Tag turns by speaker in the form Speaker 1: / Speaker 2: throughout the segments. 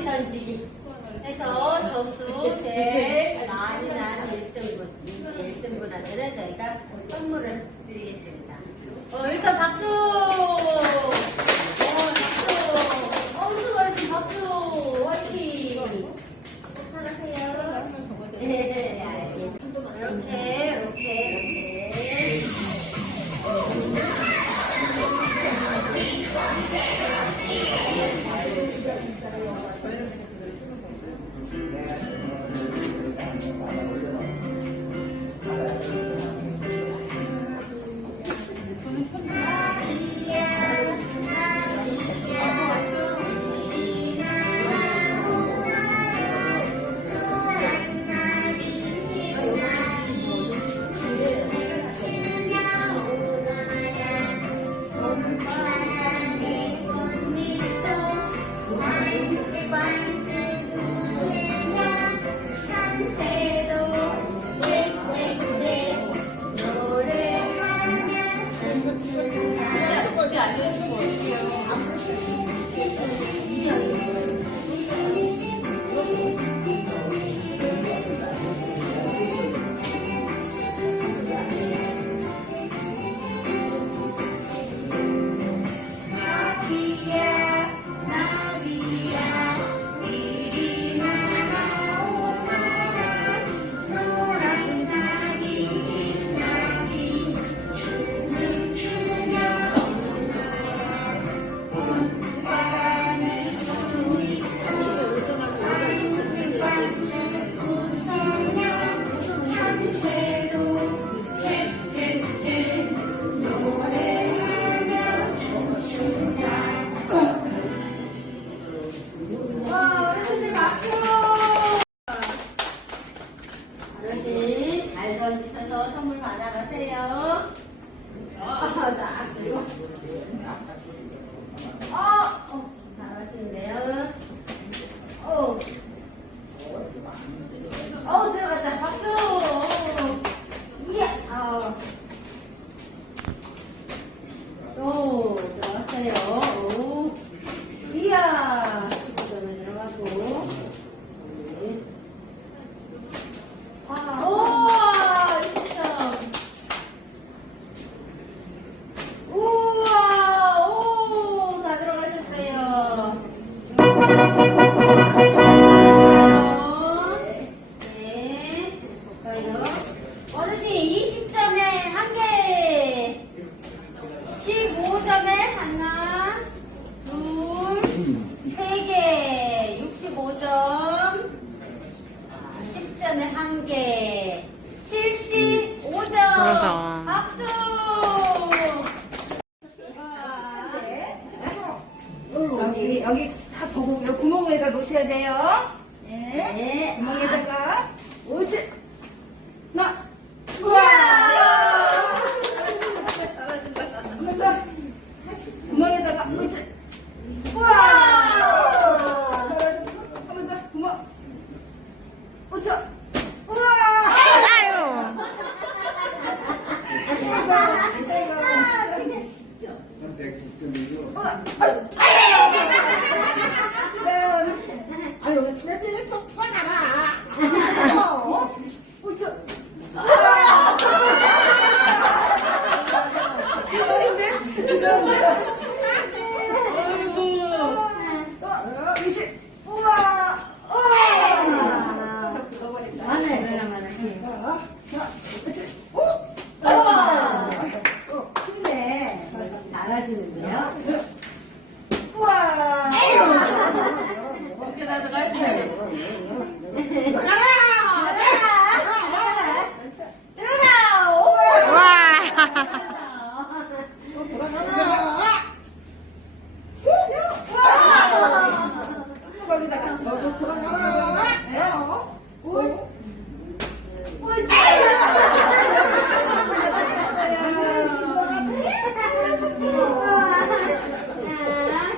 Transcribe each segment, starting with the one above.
Speaker 1: 꼬리 던지기 해서 점수 제일 많이 난 1등분, 1등분한테는 저희가 선물 어, 어, 잘하시는데요. 어. 70점에 한 개. 75점.
Speaker 2: 그러자.
Speaker 1: 박수.
Speaker 3: 아, 여기, 여기 다 보고, 요 구멍에다 놓으셔야 돼요. 예.
Speaker 1: 네.
Speaker 3: 구멍에다가, 옳지. 나. 过来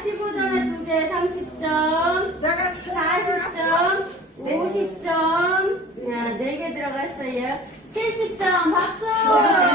Speaker 3: 15점에 2개 30점. 40점, 50점, 4개
Speaker 1: 들어갔어요.
Speaker 2: 70점
Speaker 3: 박수!